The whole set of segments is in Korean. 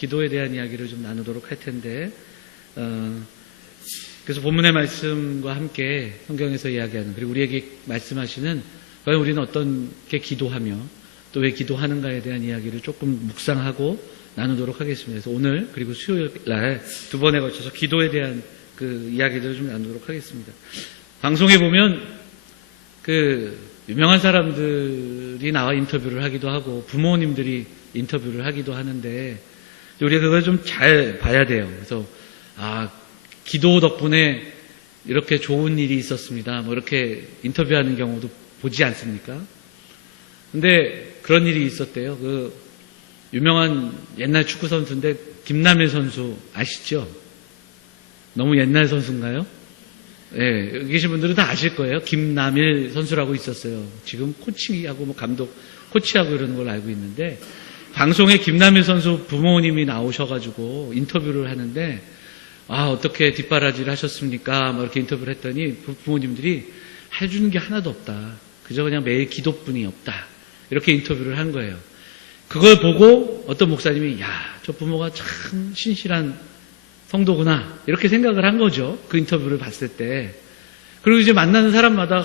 기도에 대한 이야기를 좀 나누도록 할 텐데, 그래서 본문의 말씀과 함께 성경에서 이야기하는, 그리고 우리에게 말씀하시는 과연 우리는 어떻게 기도하며 또 왜 기도하는가에 대한 이야기를 조금 묵상하고 나누도록 하겠습니다. 그래서 오늘 그리고 수요일 날 두 번에 걸쳐서 기도에 대한 그 이야기들을 좀 나누도록 하겠습니다. 방송에 보면 그 유명한 사람들이 나와 인터뷰를 하기도 하고 부모님들이 인터뷰를 하기도 하는데 우리가 그걸 좀 잘 봐야 돼요. 그래서 기도 덕분에 이렇게 좋은 일이 있었습니다. 뭐 이렇게 인터뷰하는 경우도 보지 않습니까? 근데 그런 일이 있었대요. 그 유명한 옛날 축구 선수인데 김남일 선수 아시죠? 너무 옛날 선수인가요? 예, 여기 계신 분들은 다 아실 거예요. 김남일 선수라고 있었어요. 지금 코치하고 뭐 감독, 코치하고 이러는 걸로 알고 있는데 방송에 김남일 선수 부모님이 나오셔가지고 인터뷰를 하는데 어떻게 뒷바라지를 하셨습니까? 뭐 이렇게 인터뷰를 했더니 부모님들이 해주는 게 하나도 없다. 그저 그냥 매일 기도뿐이 없다. 이렇게 인터뷰를 한 거예요. 그걸 보고 어떤 목사님이 저 부모가 참 신실한 성도구나 이렇게 생각을 한 거죠. 그 인터뷰를 봤을 때. 그리고 이제 만나는 사람마다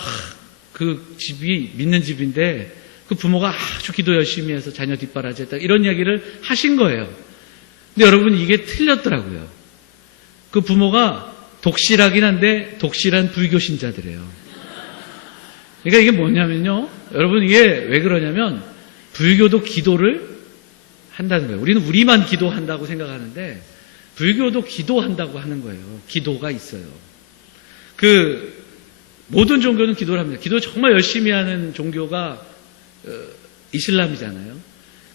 그 집이 믿는 집인데 그 부모가 아주 기도 열심히 해서 자녀 뒷바라지 했다 이런 이야기를 하신 거예요. 근데 여러분 이게 틀렸더라고요. 그 부모가 독실하긴 한데 독실한 불교 신자들이에요. 그러니까 이게 뭐냐면요. 여러분 이게 왜 그러냐면 불교도 기도를 한다는 거예요. 우리는 우리만 기도한다고 생각하는데 불교도 기도한다고 하는 거예요. 기도가 있어요. 모든 종교는 기도를 합니다. 기도 정말 열심히 하는 종교가 이슬람이잖아요.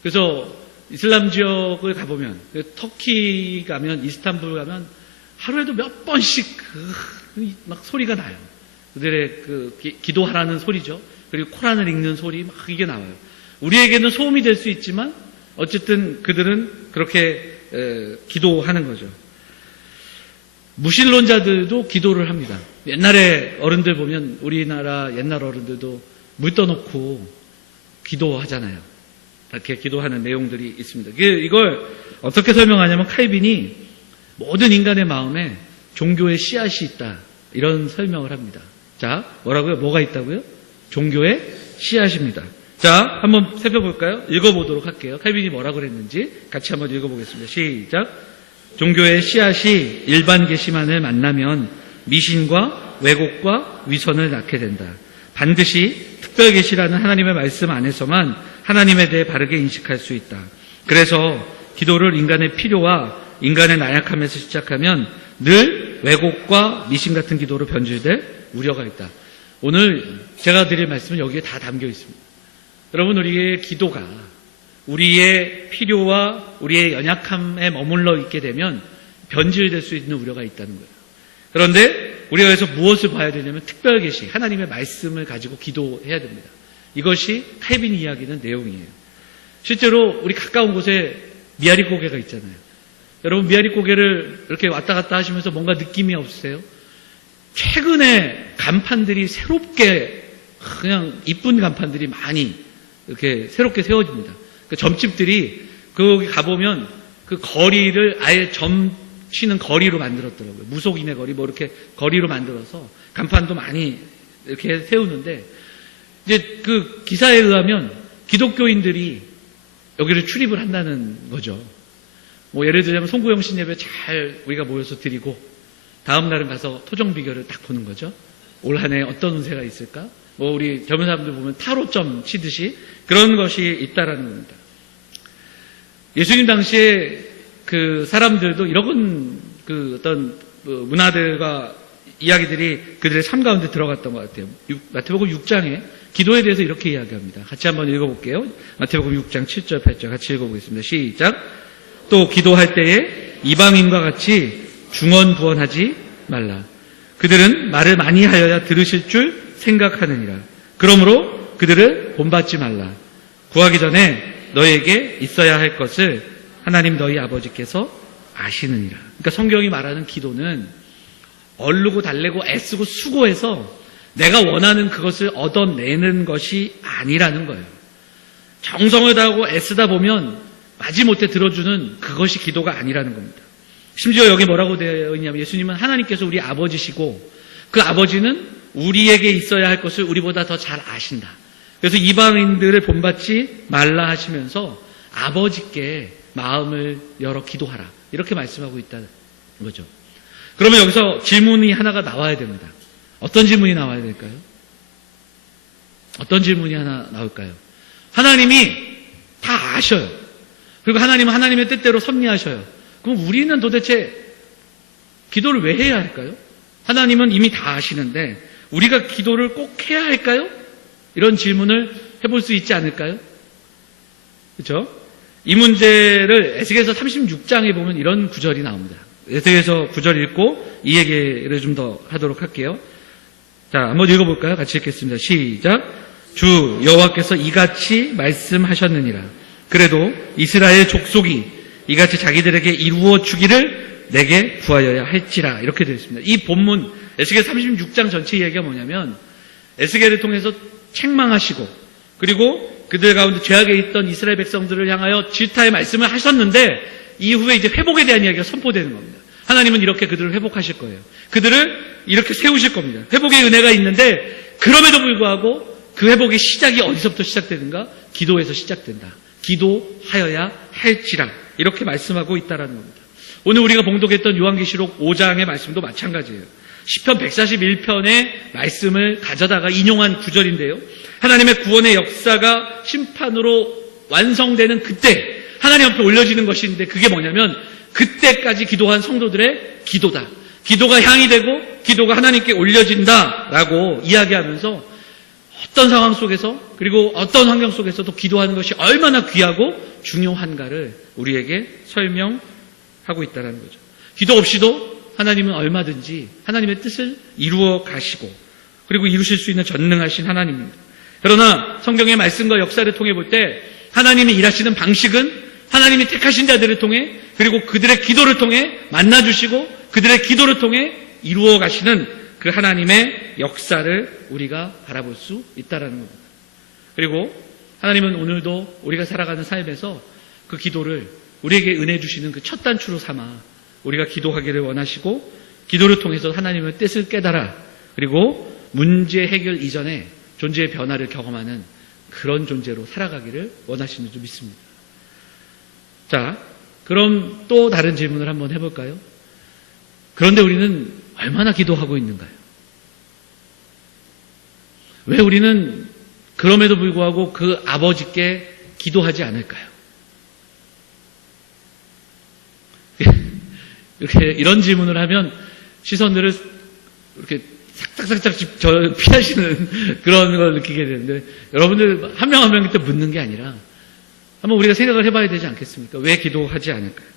그래서 이슬람 지역을 가보면 터키 가면 이스탄불 가면 하루에도 몇 번씩 막 소리가 나요. 그들의 기도하라는 소리죠. 그리고 코란을 읽는 소리 막 이게 나와요. 우리에게는 소음이 될 수 있지만 어쨌든 그들은 그렇게 기도하는 거죠. 무신론자들도 기도를 합니다. 옛날에 어른들 보면 우리나라 옛날 어른들도 물 떠놓고 기도하잖아요. 이렇게 기도하는 내용들이 있습니다. 이걸 어떻게 설명하냐면 칼빈이 모든 인간의 마음에 종교의 씨앗이 있다. 이런 설명을 합니다. 자, 뭐라고요? 뭐가 있다고요? 종교의 씨앗입니다. 자, 한번 살펴볼까요? 읽어보도록 할게요. 칼빈이 뭐라고 그랬는지 같이 한번 읽어보겠습니다. 시작. 종교의 씨앗이 일반 계시만을 만나면 미신과 왜곡과 위선을 낳게 된다. 반드시 특별 계시라는 하나님의 말씀 안에서만 하나님에 대해 바르게 인식할 수 있다. 그래서 기도를 인간의 필요와 인간의 나약함에서 시작하면 늘 왜곡과 미신 같은 기도로 변질될 우려가 있다. 오늘 제가 드릴 말씀은 여기에 다 담겨 있습니다. 여러분 우리의 기도가 우리의 필요와 우리의 연약함에 머물러 있게 되면 변질될 수 있는 우려가 있다는 거예요. 그런데 우리가 여기서 무엇을 봐야 되냐면 특별 계시, 하나님의 말씀을 가지고 기도해야 됩니다. 이것이 칼빈이 이야기하는 내용이에요. 실제로 우리 가까운 곳에 미아리 고개가 있잖아요. 여러분 미아리 고개를 이렇게 왔다 갔다 하시면서 뭔가 느낌이 없으세요? 최근에 간판들이 새롭게 그냥 이쁜 간판들이 많이 이렇게 새롭게 세워집니다. 그 점집들이 거기 가보면 그 거리를 아예 점치는 거리로 만들었더라고요. 무속인의 거리 뭐 이렇게 거리로 만들어서 간판도 많이 이렇게 세우는데 이제 그 기사에 의하면 기독교인들이 여기를 출입을 한다는 거죠. 뭐 예를 들자면 송구영 신 예배 잘 우리가 모여서 드리고 다음 날은 가서 토정 비결을 딱 보는 거죠. 올 한 해 어떤 운세가 있을까? 뭐 우리 젊은 사람들 보면 타로점 치듯이 그런 것이 있다라는 겁니다. 예수님 당시에 그 사람들도 이런 어떤 문화들과 이야기들이 그들의 삶 가운데 들어갔던 것 같아요. 마태복음 6장에 기도에 대해서 이렇게 이야기합니다. 같이 한번 읽어볼게요. 마태복음 6장 7절 8절 같이 읽어보겠습니다. 시작. 또 기도할 때에 이방인과 같이 중언부언하지 말라. 그들은 말을 많이 하여야 들으실 줄 생각하느니라. 그러므로 그들을 본받지 말라. 구하기 전에 너에게 있어야 할 것을 하나님 너희 아버지께서 아시느니라. 그러니까 성경이 말하는 기도는 얼르고 달래고 애쓰고 수고해서 내가 원하는 그것을 얻어내는 것이 아니라는 거예요. 정성을 다하고 애쓰다 보면 마지못해 들어주는 그것이 기도가 아니라는 겁니다. 심지어 여기 뭐라고 되어 있냐면 예수님은 하나님께서 우리 아버지시고 그 아버지는 우리에게 있어야 할 것을 우리보다 더 잘 아신다. 그래서 이방인들을 본받지 말라 하시면서 아버지께 마음을 열어 기도하라. 이렇게 말씀하고 있다는 거죠. 그러면 여기서 질문이 하나가 나와야 됩니다. 어떤 질문이 나와야 될까요? 어떤 질문이 하나 나올까요? 하나님이 다 아셔요. 그리고 하나님은 하나님의 뜻대로 섭리하셔요. 그럼 우리는 도대체 기도를 왜 해야 할까요? 하나님은 이미 다 아시는데 우리가 기도를 꼭 해야 할까요? 이런 질문을 해볼 수 있지 않을까요? 그렇죠? 이 문제를 에스겔서 36장에 보면 이런 구절이 나옵니다. 에스겔서 9절 읽고 이 얘기를 좀 더 하도록 할게요. 자, 한번 읽어볼까요? 같이 읽겠습니다. 시작. 주 여호와께서 이같이 말씀하셨느니라. 그래도 이스라엘 족속이 이같이 자기들에게 이루어 주기를 내게 구하여야 할지라. 이렇게 되어 있습니다. 이 본문 에스겔 36장 전체 이야기가 뭐냐면 에스겔을 통해서 책망하시고 그리고 그들 가운데 죄악에 있던 이스라엘 백성들을 향하여 질타의 말씀을 하셨는데 이후에 이제 회복에 대한 이야기가 선포되는 겁니다. 하나님은 이렇게 그들을 회복하실 거예요. 그들을 이렇게 세우실 겁니다. 회복의 은혜가 있는데 그럼에도 불구하고 그 회복의 시작이 어디서부터 시작되는가? 기도에서 시작된다. 기도하여야 할지라. 이렇게 말씀하고 있다는 겁니다. 오늘 우리가 봉독했던 요한계시록 5장의 말씀도 마찬가지예요. 시편 141편의 말씀을 가져다가 인용한 구절인데요. 하나님의 구원의 역사가 심판으로 완성되는 그때 하나님 앞에 올려지는 것인데 그게 뭐냐면 그때까지 기도한 성도들의 기도다. 기도가 향이 되고 기도가 하나님께 올려진다라고 이야기하면서 어떤 상황 속에서 그리고 어떤 환경 속에서도 기도하는 것이 얼마나 귀하고 중요한가를 우리에게 설명하고 있다는 거죠. 기도 없이도 하나님은 얼마든지 하나님의 뜻을 이루어 가시고 그리고 이루실 수 있는 전능하신 하나님입니다. 그러나 성경의 말씀과 역사를 통해 볼 때 하나님이 일하시는 방식은 하나님이 택하신 자들을 통해 그리고 그들의 기도를 통해 만나주시고 그들의 기도를 통해 이루어 가시는 그 하나님의 역사를 우리가 바라볼 수 있다는 겁니다. 그리고 하나님은 오늘도 우리가 살아가는 삶에서 그 기도를 우리에게 은혜 주시는 그 첫 단추로 삼아 우리가 기도하기를 원하시고 기도를 통해서 하나님의 뜻을 깨달아 그리고 문제 해결 이전에 존재의 변화를 경험하는 그런 존재로 살아가기를 원하시는 줄 믿습니다. 자, 그럼 또 다른 질문을 한번 해볼까요? 그런데 우리는 얼마나 기도하고 있는가요? 왜 우리는 그럼에도 불구하고 그 아버지께 기도하지 않을까요? 이렇게 이런 질문을 하면 시선들을 이렇게 싹싹싹싹 피하시는 그런 걸 느끼게 되는데 여러분들 한 명 한 명한테 묻는 게 아니라 한번 우리가 생각을 해봐야 되지 않겠습니까? 왜 기도하지 않을까요?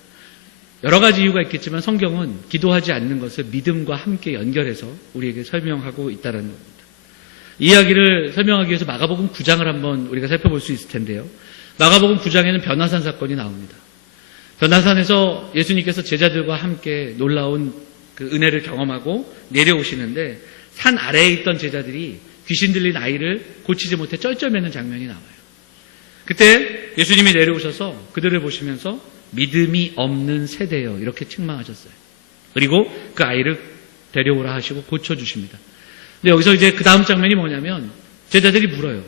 여러 가지 이유가 있겠지만 성경은 기도하지 않는 것을 믿음과 함께 연결해서 우리에게 설명하고 있다는 겁니다. 이 이야기를 설명하기 위해서 마가복음 9장을 한번 우리가 살펴볼 수 있을 텐데요. 마가복음 9장에는 변화산 사건이 나옵니다. 변화산에서 예수님께서 제자들과 함께 놀라운 그 은혜를 경험하고 내려오시는데 산 아래에 있던 제자들이 귀신 들린 아이를 고치지 못해 쩔쩔매는 장면이 나와요. 그때 예수님이 내려오셔서 그들을 보시면서 믿음이 없는 세대여 이렇게 책망하셨어요. 그리고 그 아이를 데려오라 하시고 고쳐주십니다. 근데 여기서 이제 그 다음 장면이 뭐냐면 제자들이 물어요.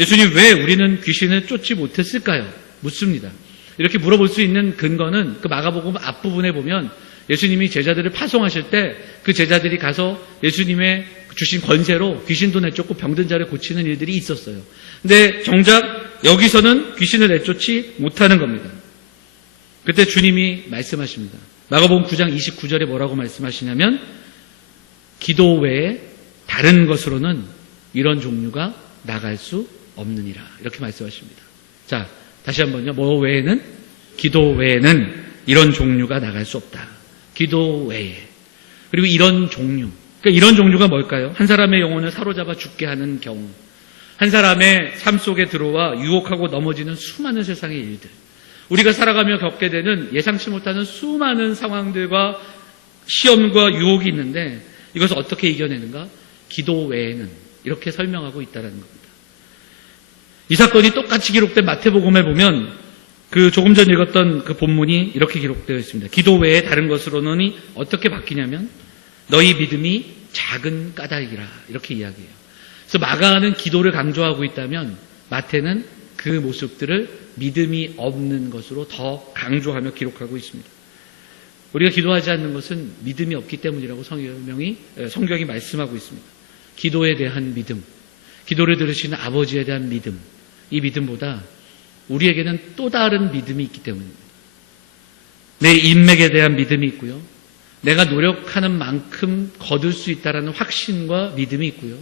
예수님 왜 우리는 귀신을 쫓지 못했을까요? 묻습니다. 이렇게 물어볼 수 있는 근거는 그 마가복음 앞부분에 보면 예수님이 제자들을 파송하실 때 그 제자들이 가서 예수님의 주신 권세로 귀신도 내쫓고 병든 자를 고치는 일들이 있었어요. 근데 정작 여기서는 귀신을 내쫓지 못하는 겁니다. 그때 주님이 말씀하십니다. 마가복음 9장 29절에 뭐라고 말씀하시냐면 기도 외에 다른 것으로는 이런 종류가 나갈 수 없느니라 이렇게 말씀하십니다. 자, 다시 한번요. 뭐 외에는? 기도 외에는 이런 종류가 나갈 수 없다. 기도 외에. 그리고 이런 종류. 그러니까 이런 종류가 뭘까요? 한 사람의 영혼을 사로잡아 죽게 하는 경우. 한 사람의 삶 속에 들어와 유혹하고 넘어지는 수많은 세상의 일들. 우리가 살아가며 겪게 되는 예상치 못하는 수많은 상황들과 시험과 유혹이 있는데 이것을 어떻게 이겨내는가? 기도 외에는 이렇게 설명하고 있다는 겁니다. 이 사건이 똑같이 기록된 마태복음에 보면 그 조금 전 읽었던 그 본문이 이렇게 기록되어 있습니다. 기도 외에 다른 것으로는 어떻게 바뀌냐면 너희 믿음이 작은 까닭이라 이렇게 이야기해요. 그래서 마가는 기도를 강조하고 있다면 마태는 그 모습들을 믿음이 없는 것으로 더 강조하며 기록하고 있습니다. 우리가 기도하지 않는 것은 믿음이 없기 때문이라고 성경이 말씀하고 있습니다. 기도에 대한 믿음, 기도를 들으시는 아버지에 대한 믿음, 이 믿음보다 우리에게는 또 다른 믿음이 있기 때문입니다. 내 인맥에 대한 믿음이 있고요. 내가 노력하는 만큼 거둘 수 있다는 확신과 믿음이 있고요.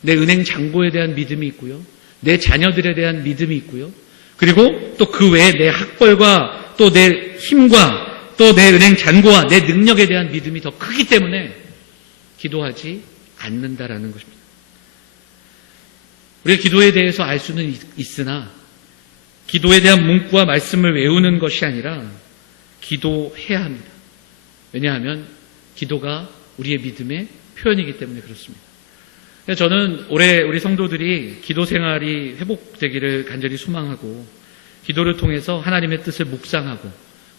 내 은행 잔고에 대한 믿음이 있고요. 내 자녀들에 대한 믿음이 있고요. 그리고 또 그 외에 내 학벌과 또 내 힘과 또 내 은행 잔고와 내 능력에 대한 믿음이 더 크기 때문에 기도하지 않는다라는 것입니다. 우리가 기도에 대해서 알 수는 있으나 기도에 대한 문구와 말씀을 외우는 것이 아니라 기도해야 합니다. 왜냐하면 기도가 우리의 믿음의 표현이기 때문에 그렇습니다. 저는 올해 우리 성도들이 기도 생활이 회복되기를 간절히 소망하고 기도를 통해서 하나님의 뜻을 묵상하고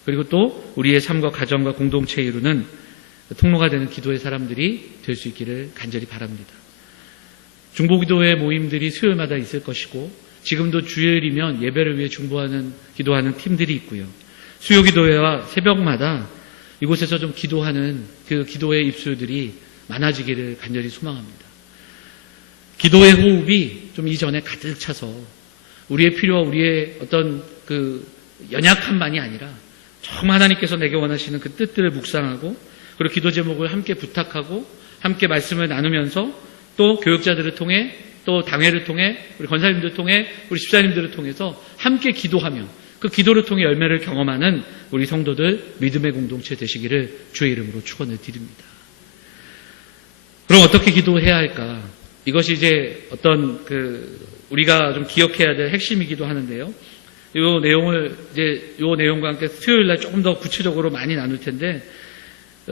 그리고 또 우리의 삶과 가정과 공동체에 이루는 통로가 되는 기도의 사람들이 될 수 있기를 간절히 바랍니다. 중보기도회 모임들이 수요일마다 있을 것이고 지금도 주일이면 예배를 위해 기도하는 팀들이 있고요. 수요기도회와 새벽마다 이곳에서 좀 기도하는 그 기도의 입술들이 많아지기를 간절히 소망합니다. 기도의 호흡이 좀 이전에 가득 차서 우리의 필요와 우리의 어떤 그 연약함만이 아니라 정말 하나님께서 내게 원하시는 그 뜻들을 묵상하고 그리고 기도 제목을 함께 부탁하고 함께 말씀을 나누면서 또 교육자들을 통해 또 당회를 통해 우리 권사님들을 통해 우리 집사님들을 통해서 함께 기도하며 그 기도를 통해 열매를 경험하는 우리 성도들 믿음의 공동체 되시기를 주의 이름으로 축원을 드립니다. 그럼 어떻게 기도해야 할까? 이것이 이제 어떤 우리가 좀 기억해야 될 핵심이기도 하는데요. 요 내용과 함께 수요일 날 조금 더 구체적으로 많이 나눌 텐데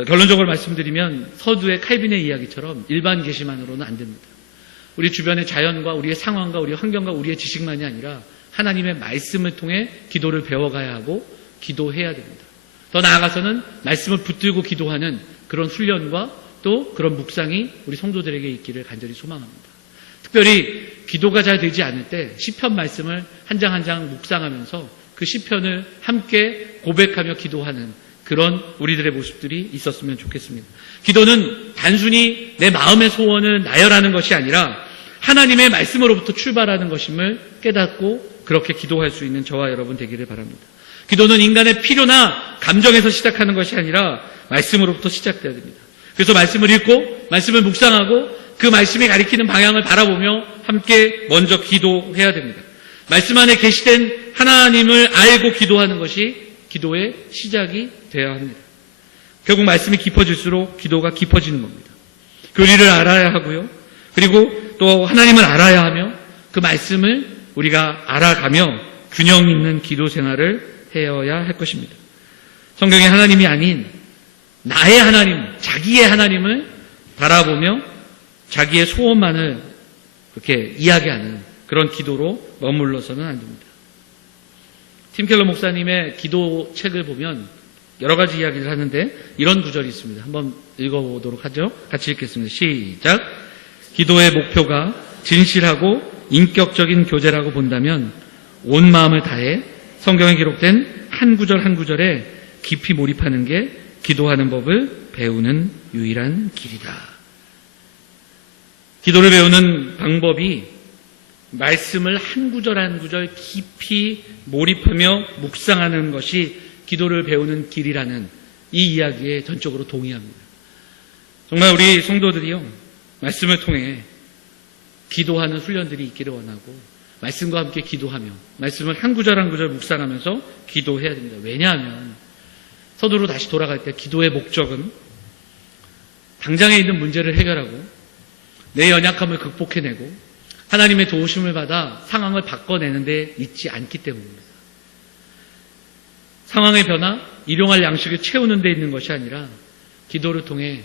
결론적으로 말씀드리면 서두의 칼빈의 이야기처럼 일반 계시만으로는 안 됩니다. 우리 주변의 자연과 우리의 상황과 우리의 환경과 우리의 지식만이 아니라 하나님의 말씀을 통해 기도를 배워가야 하고 기도해야 됩니다. 더 나아가서는 말씀을 붙들고 기도하는 그런 훈련과 또 그런 묵상이 우리 성도들에게 있기를 간절히 소망합니다. 특별히 기도가 잘 되지 않을 때 시편 말씀을 한 장 한 장 묵상하면서 그 시편을 함께 고백하며 기도하는 그런 우리들의 모습들이 있었으면 좋겠습니다. 기도는 단순히 내 마음의 소원을 나열하는 것이 아니라 하나님의 말씀으로부터 출발하는 것임을 깨닫고 그렇게 기도할 수 있는 저와 여러분 되기를 바랍니다. 기도는 인간의 필요나 감정에서 시작하는 것이 아니라 말씀으로부터 시작돼야 됩니다. 그래서 말씀을 읽고 말씀을 묵상하고 그 말씀이 가리키는 방향을 바라보며 함께 먼저 기도해야 됩니다. 말씀 안에 계시된 하나님을 알고 기도하는 것이 기도의 시작이 되어야 합니다. 결국 말씀이 깊어질수록 기도가 깊어지는 겁니다. 교리를 알아야 하고요. 그리고 또 하나님을 알아야 하며 그 말씀을 우리가 알아가며 균형 있는 기도 생활을 해야 할 것입니다. 성경의 하나님이 아닌 나의 하나님, 자기의 하나님을 바라보며 자기의 소원만을 그렇게 이야기하는 그런 기도로 머물러서는 안 됩니다. 팀 켈러 목사님의 기도책을 보면 여러 가지 이야기를 하는데 이런 구절이 있습니다. 한번 읽어보도록 하죠. 같이 읽겠습니다. 시작. 기도의 목표가 진실하고 인격적인 교제라고 본다면 온 마음을 다해 성경에 기록된 한 구절 한 구절에 깊이 몰입하는 게 기도하는 법을 배우는 유일한 길이다. 기도를 배우는 방법이 말씀을 한 구절 한 구절 깊이 몰입하며 묵상하는 것이 기도를 배우는 길이라는 이 이야기에 전적으로 동의합니다. 정말 우리 성도들이요, 말씀을 통해 기도하는 훈련들이 있기를 원하고 말씀과 함께 기도하며 말씀을 한 구절 한 구절 묵상하면서 기도해야 됩니다. 왜냐하면 서두로 다시 돌아갈 때 기도의 목적은 당장에 있는 문제를 해결하고 내 연약함을 극복해내고 하나님의 도우심을 받아 상황을 바꿔내는 데 있지 않기 때문입니다. 상황의 변화, 일용할 양식을 채우는 데 있는 것이 아니라 기도를 통해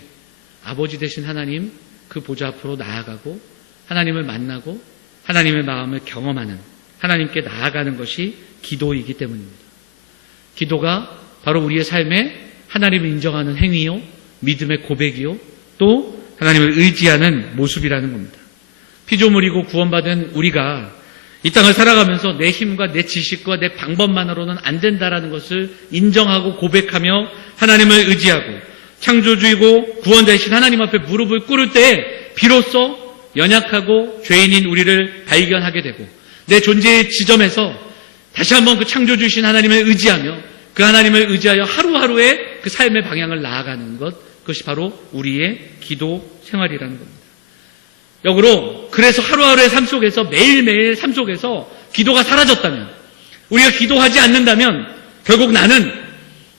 아버지 되신 하나님 그 보좌 앞으로 나아가고 하나님을 만나고 하나님의 마음을 경험하는 하나님께 나아가는 것이 기도이기 때문입니다. 기도가 바로 우리의 삶에 하나님을 인정하는 행위요, 믿음의 고백이요, 또 하나님을 의지하는 모습이라는 겁니다. 피조물이고 구원받은 우리가 이 땅을 살아가면서 내 힘과 내 지식과 내 방법만으로는 안 된다라는 것을 인정하고 고백하며 하나님을 의지하고 창조주이고 구원자이신 하나님 앞에 무릎을 꿇을 때 비로소 연약하고 죄인인 우리를 발견하게 되고 내 존재의 지점에서 다시 한번 그 창조주이신 하나님을 의지하며 그 하나님을 의지하여 하루하루의 그 삶의 방향을 나아가는 것, 그것이 바로 우리의 기도 생활이라는 겁니다. 역으로 그래서 하루하루의 삶 속에서 매일매일 삶 속에서 기도가 사라졌다면, 우리가 기도하지 않는다면 결국 나는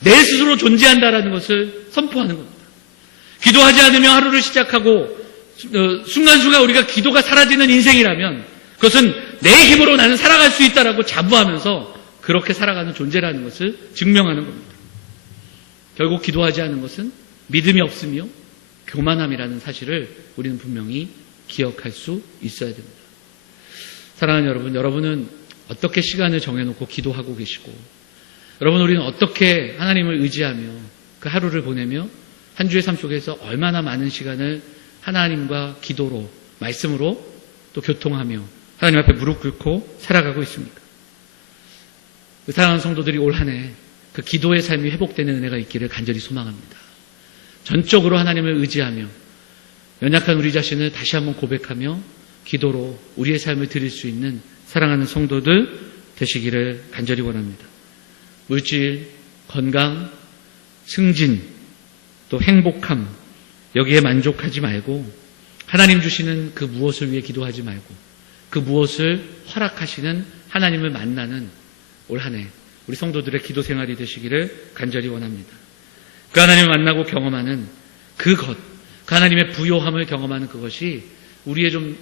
내 스스로 존재한다라는 것을 선포하는 겁니다. 기도하지 않으며 하루를 시작하고 순간순간 우리가 기도가 사라지는 인생이라면 그것은 내 힘으로 나는 살아갈 수 있다라고 자부하면서 그렇게 살아가는 존재라는 것을 증명하는 겁니다. 결국 기도하지 않는 것은 믿음이 없으며 교만함이라는 사실을 우리는 분명히 기억할 수 있어야 됩니다. 사랑하는 여러분, 여러분은 어떻게 시간을 정해놓고 기도하고 계시고, 여러분 우리는 어떻게 하나님을 의지하며 그 하루를 보내며 한 주의 삶 속에서 얼마나 많은 시간을 하나님과 기도로, 말씀으로 또 교통하며 하나님 앞에 무릎 꿇고 살아가고 있습니까? 그 사랑하는 성도들이 올 한 해 그 기도의 삶이 회복되는 은혜가 있기를 간절히 소망합니다. 전적으로 하나님을 의지하며 연약한 우리 자신을 다시 한번 고백하며 기도로 우리의 삶을 드릴 수 있는 사랑하는 성도들 되시기를 간절히 원합니다. 물질, 건강, 승진, 또 행복함, 여기에 만족하지 말고 하나님 주시는 그 무엇을 위해 기도하지 말고 그 무엇을 허락하시는 하나님을 만나는 올 한 해 우리 성도들의 기도 생활이 되시기를 간절히 원합니다. 그 하나님을 만나고 경험하는 그것, 그 하나님의 부요함을 경험하는 그것이 우리의 좀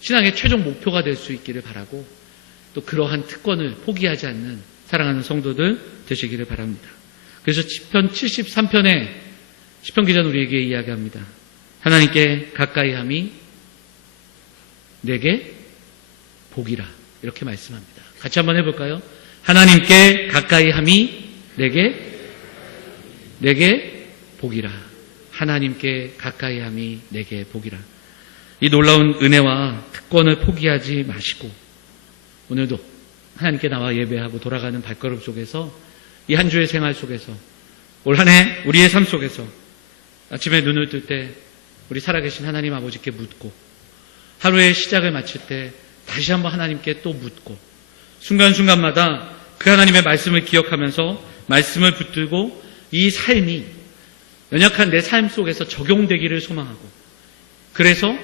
신앙의 최종 목표가 될 수 있기를 바라고, 또 그러한 특권을 포기하지 않는 사랑하는 성도들 되시기를 바랍니다. 그래서 시편 73편에 시편 기자는 우리에게 이야기합니다. 하나님께 가까이함이 내게 복이라, 이렇게 말씀합니다. 같이 한번 해볼까요? 하나님께 가까이함이 내게 복이라. 하나님께 가까이함이 내게 복이라. 이 놀라운 은혜와 특권을 포기하지 마시고 오늘도 하나님께 나와 예배하고 돌아가는 발걸음 속에서 이 한 주의 생활 속에서 올 한 해 우리의 삶 속에서 아침에 눈을 뜰 때 우리 살아계신 하나님 아버지께 묻고, 하루의 시작을 마칠 때 다시 한번 하나님께 또 묻고, 순간순간마다 그 하나님의 말씀을 기억하면서 말씀을 붙들고 이 삶이 연약한 내 삶 속에서 적용되기를 소망하고, 그래서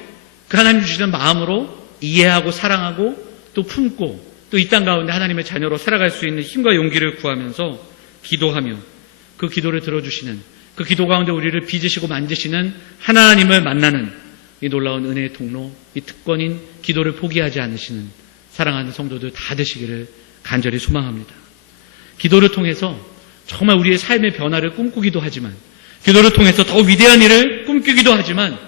그 하나님 주시는 마음으로 이해하고 사랑하고 또 품고 또 이 땅 가운데 하나님의 자녀로 살아갈 수 있는 힘과 용기를 구하면서 기도하며 그 기도를 들어주시는, 그 기도 가운데 우리를 빚으시고 만지시는 하나님을 만나는 이 놀라운 은혜의 통로, 이 특권인 기도를 포기하지 않으시는 사랑하는 성도들 다 되시기를 간절히 소망합니다. 기도를 통해서 정말 우리의 삶의 변화를 꿈꾸기도 하지만, 기도를 통해서 더 위대한 일을 꿈꾸기도 하지만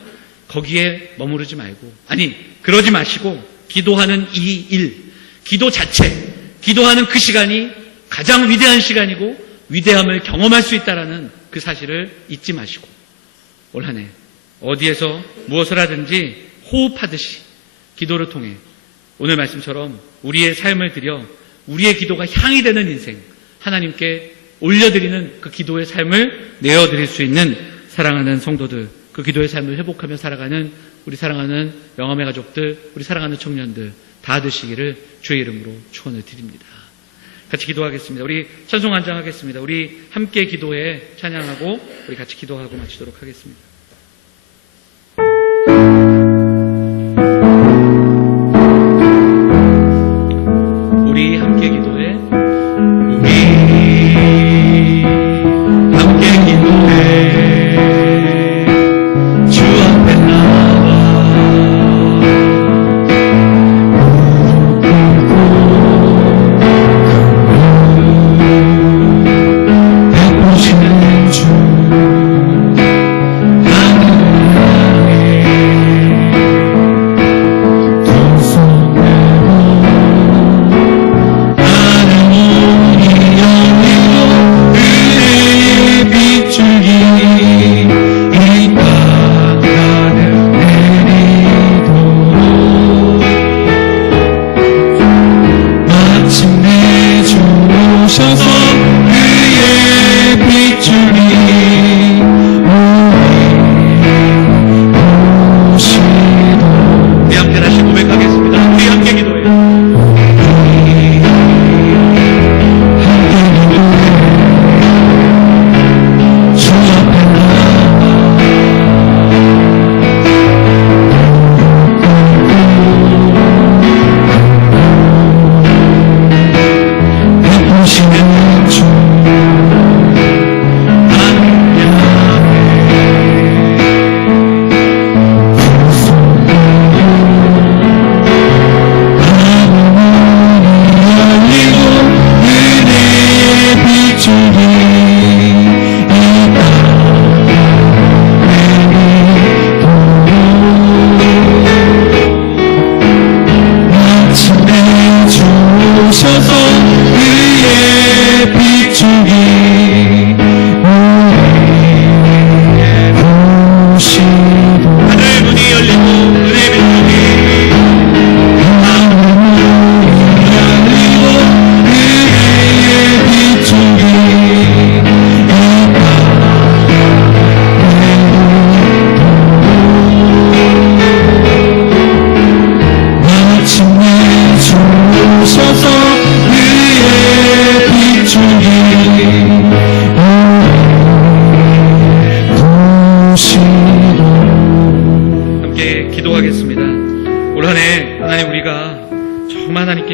거기에 머무르지 말고, 아니 그러지 마시고 기도하는 이 일, 기도 자체, 기도하는 그 시간이 가장 위대한 시간이고 위대함을 경험할 수 있다는 그 사실을 잊지 마시고 올 한 해 어디에서 무엇을 하든지 호흡하듯이 기도를 통해 오늘 말씀처럼 우리의 삶을 들여 우리의 기도가 향이 되는 인생, 하나님께 올려드리는 그 기도의 삶을 내어드릴 수 있는 사랑하는 성도들, 그 기도의 삶을 회복하며 살아가는 우리 사랑하는 영암의 가족들, 우리 사랑하는 청년들 다 되시기를 주의 이름으로 축원을 드립니다. 같이 기도하겠습니다. 우리 찬송 한 장 하겠습니다. 우리 함께 기도해 찬양하고 우리 같이 기도하고 마치도록 하겠습니다. 우리 함께 기도해, 우리 함께 기도해, 주 앞에 나와 베푸시는 주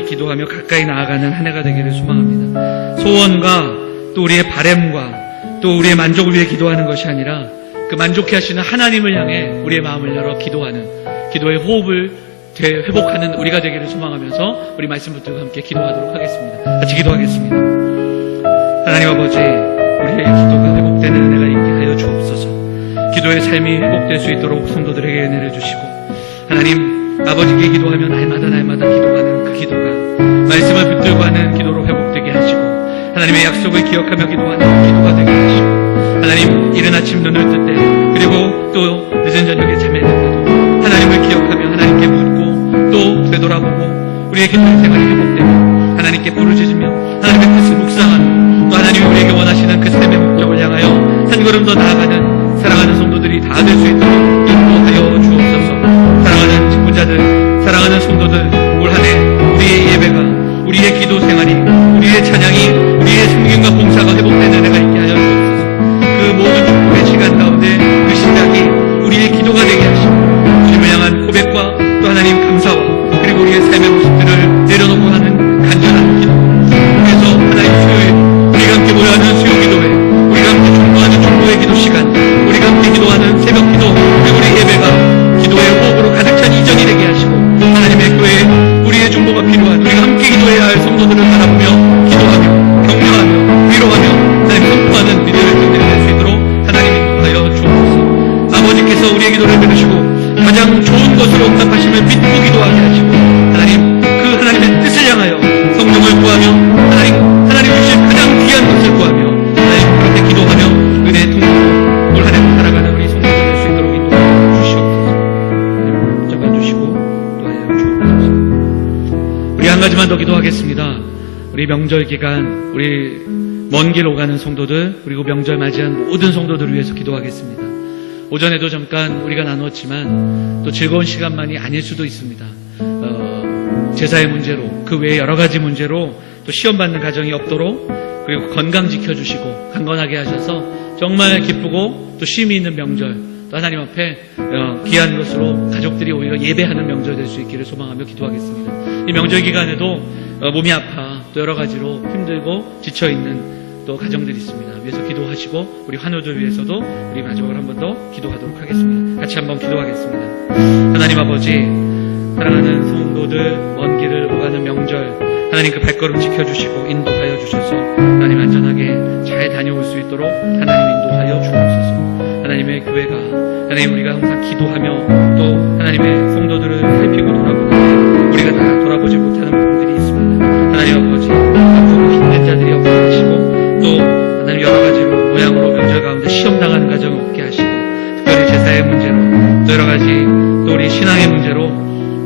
함께 기도하며 가까이 나아가는 한 해가 되기를 소망합니다. 소원과 또 우리의 바램과 또 우리의 만족을 위해 기도하는 것이 아니라 그 만족해 하시는 하나님을 향해 우리의 마음을 열어 기도하는, 기도의 호흡을 회복하는 우리가 되기를 소망하면서 우리 말씀 붙들고 함께 기도하도록 하겠습니다. 같이 기도하겠습니다. 하나님 아버지, 우리의 기도가 회복되는 은혜가 있게 하여 주옵소서. 기도의 삶이 회복될 수 있도록 성도들에게 은혜를 주시고, 하나님 아버지께 기도하며 날마다 기도하는 그 기도가 말씀을 붙들고 하는 기도로 회복되게 하시고, 하나님의 약속을 기억하며 기도하는 기도가 되게 하시고, 하나님 이른 아침 눈을 뜰 때 그리고 또 늦은 저녁에 잠에 들 때도 하나님을 기억하며 하나님께 묻고 또 되돌아보고 우리의 기도의 생활이 회복되며 하나님께 부르짖으며 하나님의 뜻을 묵상하며 또 하나님이 우리에게 원하시는 그 삶의 목적을 향하여 한 걸음 더 나아가는 사랑하는 성도들이 다 될 수 있도록 인도하여 주옵소서. 사랑하는 직분자들, 사랑하는 성도들, 올 한 해 우리의 예배가, 우리의 기도 생활이, 우리의 찬양이, 우리의 섬김과 봉사가 회복되는 은혜가 있게 하여 주옵소서. 그 모든 축복의 시간 가운데 그 시작이 우리의 기도가 되게 하시고 주님을 향한 고백과 또 하나님 감사와 그리고 우리의 삶의 모습들을 내려놓고 하는 간절한 기도, 그래서 하나님 수요일 우리가 함께 모여하는 수요 기도회, 우리가 함께 중보하는 중보의 기도 시간, 우리가 함께 기도하는 새벽 기도, 그리고 우리 예배가 기도의 호흡으로 가득 찬 이전이 되게 하시고, 하나님의 교회에 우리의 중보가 필요한, 우리가 함께 기도해야 할 성도들을 바라보며 기도하며 격려하며 위로하며 하나님 선포하는 믿음의 교회가 될 수 있도록 하나님 인도하여 주옵소서. 아버지께서 우리의 기도를 들으시고 가장 좋은 것으로 응답하심을 믿고 기도하게 하시고, 하나님 그 하나님의 뜻을 향하여 성령을 구하며 하나님 주실 가장 귀한 것을 구하며 하나님 그렇게 기도하며 은혜의 통로로 올 한 해 살아가는 우리 성도들 될 수 있도록 인도하여 주시옵소서. 하나님 붙잡아주시고 또하여 주옵소서. 우리 한 가지만 더 기도하겠습니다. 우리 명절 기간, 우리 먼 길 오가는 성도들, 그리고 명절 맞이한 모든 성도들을 위해서 기도하겠습니다. 오전에도 잠깐 우리가 나눴지만 또 즐거운 시간만이 아닐 수도 있습니다. 제사의 문제로, 그 외에 여러 가지 문제로 또 시험 받는 가정이 없도록, 그리고 건강 지켜주시고 강건하게 하셔서 정말 기쁘고 또 쉼이 있는 명절, 또 하나님 앞에 귀한 것으로 가족들이 오히려 예배하는 명절 될 수 있기를 소망하며 기도하겠습니다. 이 명절 기간에도 몸이 아파 또 여러 가지로 힘들고 지쳐있는 또 가정들이 있습니다. 위해서 기도하시고 우리 환우들 위해서도 우리 마지막으로 한 번 더 기도하도록 하겠습니다. 같이 한번 기도하겠습니다. 하나님 아버지, 사랑하는 성도들 먼 길을 오가는 명절, 하나님 그 발걸음 지켜주시고 인도하여 주셔서 하나님 안전하게 잘 다녀올 수 있도록 하나님 인도하여 주옵소서. 하나님의 교회가, 하나님 우리가 항상 기도하며 또 하나님의 성도들을 살피고 돌아보는데 우리가 다 돌아보지 못하는 부분들이 있습니다. 하나님 아버지, 아프고 힘든 자들이 없게 하시고 또 하나님 여러 가지로 모양으로 명절 가운데 시험당하는 가정 없게 하시고, 특별히 제사의 문제로 또 여러 가지 또 우리 신앙의 문제로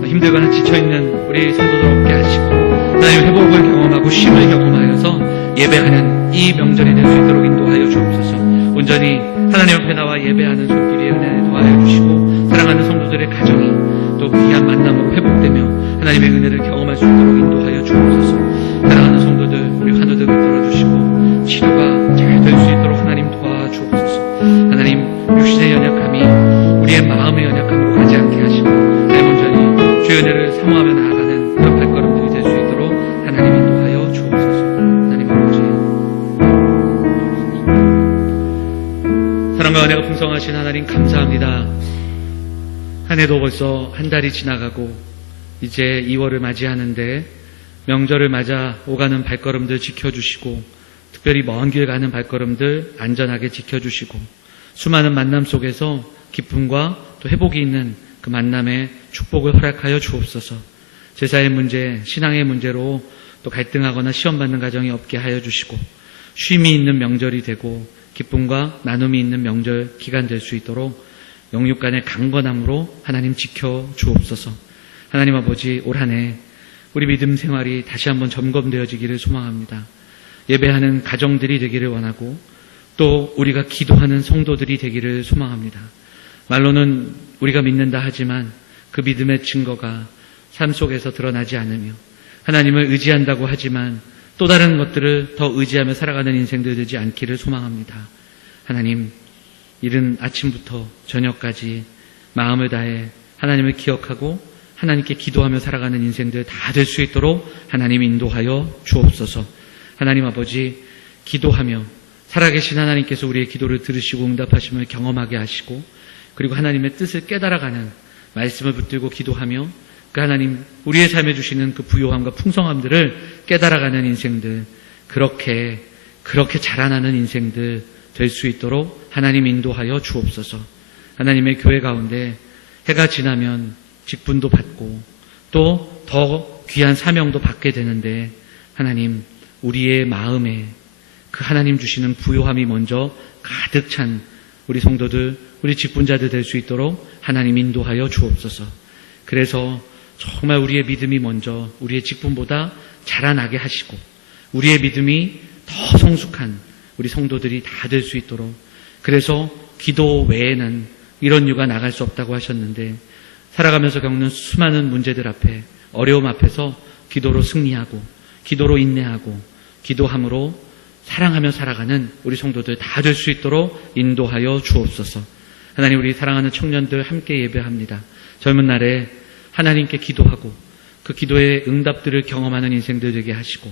힘들거나 지쳐있는 우리 성도들 없게 하시고, 하나님 회복을 경험하고 쉼을 경험하여서 예배하는 이 명절이 될 수 있도록 인도하여 주옵소서. 온전히 하나님 앞에 나와 예배하는 손길의 은혜를 더하여 주시고, 사랑하는 성도들의 가정이 또 귀한 만남으로 회복되며 하나님의 은혜를 경험할 수 있도록 인도하여 주옵소서. 사랑하는 성도들, 우리 환우들 붙들어 주시고 치료가 잘 될 수 있도록 하나님 도와주옵소서. 하나님 육신의 연약함이 우리의 마음의 연약함으로 가지 않게 하시고, 하나님 온전히 주의 은혜를 사모하며 나아가는 그런 발걸음들이 될 수 있도록 하나님 인도하여 주옵소서. 하나님 아버지, 사랑과 은혜가 풍성하신 하나님 감사합니다. 한 해도 벌써 한 달이 지나가고 이제 2월을 맞이하는데 명절을 맞아 오가는 발걸음들 지켜주시고, 특별히 먼 길 가는 발걸음들 안전하게 지켜주시고, 수많은 만남 속에서 기쁨과 또 회복이 있는 그 만남의 축복을 허락하여 주옵소서. 제사의 문제, 신앙의 문제로 또 갈등하거나 시험받는 가정이 없게 하여 주시고, 쉼이 있는 명절이 되고 기쁨과 나눔이 있는 명절 기간 될 수 있도록 영육 간의 강건함으로 하나님 지켜 주옵소서. 하나님 아버지, 올 한 해 우리 믿음 생활이 다시 한번 점검되어지기를 소망합니다. 예배하는 가정들이 되기를 원하고 또 우리가 기도하는 성도들이 되기를 소망합니다. 말로는 우리가 믿는다 하지만 그 믿음의 증거가 삶 속에서 드러나지 않으며, 하나님을 의지한다고 하지만 또 다른 것들을 더 의지하며 살아가는 인생들 되지 않기를 소망합니다. 하나님, 이른 아침부터 저녁까지 마음을 다해 하나님을 기억하고 하나님께 기도하며 살아가는 인생들 다 될 수 있도록 하나님 인도하여 주옵소서. 하나님 아버지, 기도하며 살아계신 하나님께서 우리의 기도를 들으시고 응답하심을 경험하게 하시고, 그리고 하나님의 뜻을 깨달아가는 말씀을 붙들고 기도하며 그 하나님 우리의 삶에 주시는 그 부요함과 풍성함들을 깨달아가는 인생들, 그렇게 자라나는 인생들 될 수 있도록 하나님 인도하여 주옵소서. 하나님의 교회 가운데 해가 지나면 직분도 받고 또 더 귀한 사명도 받게 되는데, 하나님 우리의 마음에 그 하나님 주시는 부요함이 먼저 가득 찬 우리 성도들, 우리 직분자들 될 수 있도록 하나님 인도하여 주옵소서. 그래서 정말 우리의 믿음이 먼저 우리의 직분보다 자라나게 하시고, 우리의 믿음이 더 성숙한 우리 성도들이 다 될 수 있도록, 그래서 기도 외에는 이런 유가 나갈 수 없다고 하셨는데, 살아가면서 겪는 수많은 문제들 앞에, 어려움 앞에서 기도로 승리하고 기도로 인내하고 기도함으로 사랑하며 살아가는 우리 성도들 다 될 수 있도록 인도하여 주옵소서. 하나님, 우리 사랑하는 청년들 함께 예배합니다. 젊은 날에 하나님께 기도하고 그 기도의 응답들을 경험하는 인생들 되게 하시고,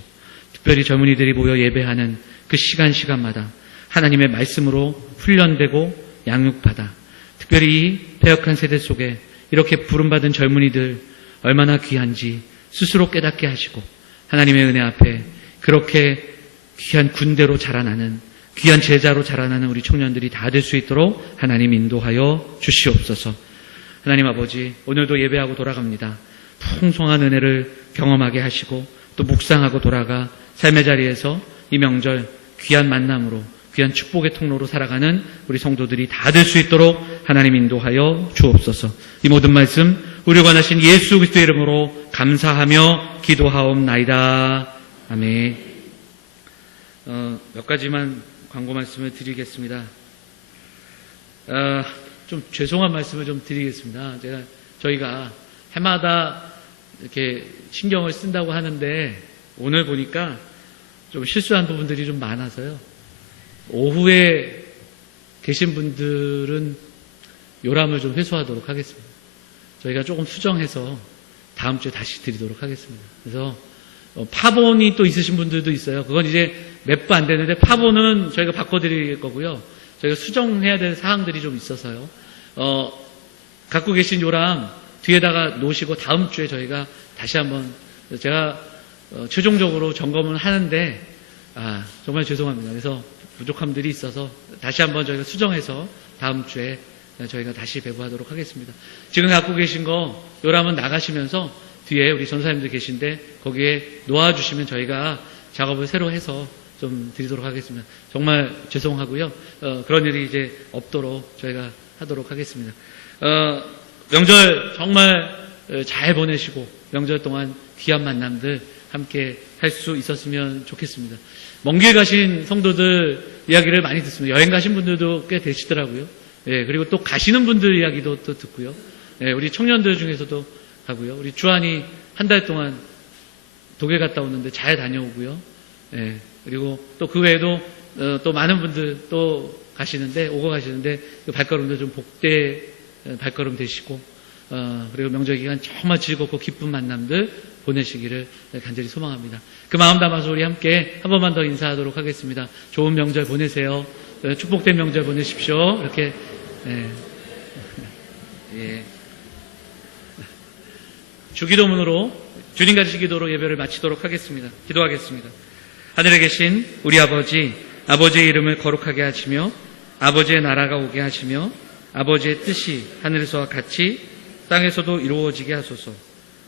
특별히 젊은이들이 모여 예배하는 그 시간마다 하나님의 말씀으로 훈련되고 양육받아, 특별히 이 패역한 세대 속에 이렇게 부름받은 젊은이들 얼마나 귀한지 스스로 깨닫게 하시고, 하나님의 은혜 앞에 그렇게 귀한 군대로 자라나는, 귀한 제자로 자라나는 우리 청년들이 다 될 수 있도록 하나님 인도하여 주시옵소서. 하나님 아버지, 오늘도 예배하고 돌아갑니다. 풍성한 은혜를 경험하게 하시고 또 묵상하고 돌아가 삶의 자리에서 이 명절 귀한 만남으로, 귀한 축복의 통로로 살아가는 우리 성도들이 다 될 수 있도록 하나님 인도하여 주옵소서. 이 모든 말씀 우리 관하신 예수 그리스도의 이름으로 감사하며 기도하옵나이다. 아멘. 몇 가지만 광고 말씀을 드리겠습니다. 좀 죄송한 말씀을 좀 드리겠습니다. 저희가 해마다 이렇게 신경을 쓴다고 하는데, 오늘 보니까 좀 실수한 부분들이 좀 많아서요. 오후에 계신 분들은 요람을 좀 회수하도록 하겠습니다. 저희가 조금 수정해서 다음 주에 다시 드리도록 하겠습니다. 그래서 파본이 또 있으신 분들도 있어요. 그건 이제 몇 부 안 되는데, 파본은 저희가 바꿔드릴 거고요. 저희가 수정해야 될 사항들이 좀 있어서요. 갖고 계신 요람 뒤에다가 놓으시고 다음 주에 저희가 다시 한번, 제가 최종적으로 점검을 하는데 정말 죄송합니다. 그래서 부족함들이 있어서 다시 한번 저희가 수정해서 다음 주에 저희가 다시 배부하도록 하겠습니다. 지금 갖고 계신 거 요람은 나가시면서 뒤에 우리 전사님들 계신데 거기에 놓아주시면 저희가 작업을 새로 해서 좀 드리도록 하겠습니다. 정말 죄송하고요. 그런 일이 이제 없도록 저희가 하도록 하겠습니다. 명절 정말 잘 보내시고 명절 동안 귀한 만남들 함께 할 수 있었으면 좋겠습니다. 먼 길 가신 성도들 이야기를 많이 듣습니다. 여행 가신 분들도 꽤 되시더라고요. 예, 그리고 또 가시는 분들 이야기도 또 듣고요. 예, 우리 청년들 중에서도 가고요. 우리 주한이 한 달 동안 독일 갔다 오는데 잘 다녀오고요. 예, 그리고 또 그 외에도 또 많은 분들 또 가시는데, 오고 가시는데 그 발걸음도 좀 복대 발걸음 되시고, 그리고 명절 기간 정말 즐겁고 기쁜 만남들 보내시기를 간절히 소망합니다. 그 마음 담아서 우리 함께 한 번만 더 인사하도록 하겠습니다. 좋은 명절 보내세요. 축복된 명절 보내십시오. 이렇게. 예. 주기도문으로, 주님 가르치 기도로 예배를 마치도록 하겠습니다. 기도하겠습니다. 하늘에 계신 우리 아버지, 아버지의 이름을 거룩하게 하시며 아버지의 나라가 오게 하시며 아버지의 뜻이 하늘에서와 같이 땅에서도 이루어지게 하소서.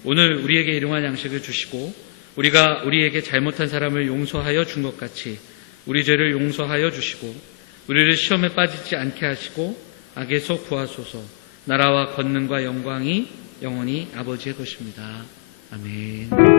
오늘 우리에게 일용할 양식을 주시고 우리가 우리에게 잘못한 사람을 용서하여 준 것 같이 우리 죄를 용서하여 주시고 우리를 시험에 빠지지 않게 하시고 악에서 구하소서. 나라와 권능과 영광이 영원히 아버지의 것입니다. 아멘.